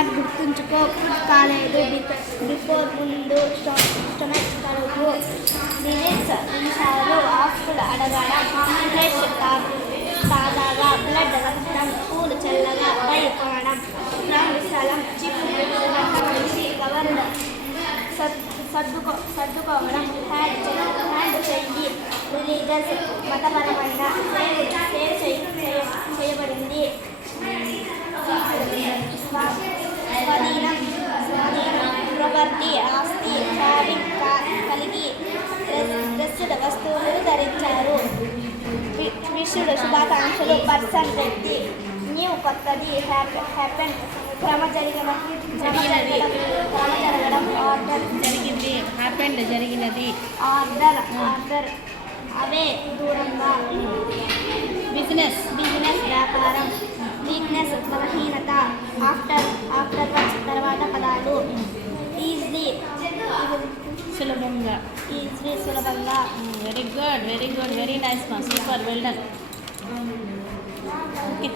Stomach గుర్తుంచుకో, food కాలేదు, before ముందు, స్టమక్ కడుగు, మినిట్స్ నిమిషాలు, ఆఫ్టర్ అడగడం, ఫ్రెష్ తాజాగా, బ్లడ్ రక్తం, కూల్ చల్లగా, బై కొనడం, గ్రౌండ్ స్థలం, చిప్ వంట మనిషి, గవర్డ్ సర్దుకోవడం, హ్యాండ్ చెయ్యి, రిలీజస్ మతపరమైన, సేవ్ చేయబడింది, స్వాధీనం ప్రాపర్టీ ఆస్తి, హ్యావింగ్ కలిగి, డ్రెస్డ్ వస్తువులు ధరించారు, విష్డ్ శుభాకాంక్షలు, పర్సన్ వ్యక్తి, న్యూ కొత్తది, హ్యాపెన్ క్రమ జరగడం, ఆర్డర్ జరిగింది, హ్యాపెండ్ జరిగినది, ఆర్డర్ అవే దూరంగా, బిజినెస్ వ్యాపారం, వీక్నెస్ బలహీనత, ఆఫ్టర్వర్డ్స్ తర్వాత పదాలు, ఈజీ సులభంగా. సులభంగా. వెరీ గుడ్, వెరీ నైస్ మా, సూపర్, వెల్ డన్. ఓకే.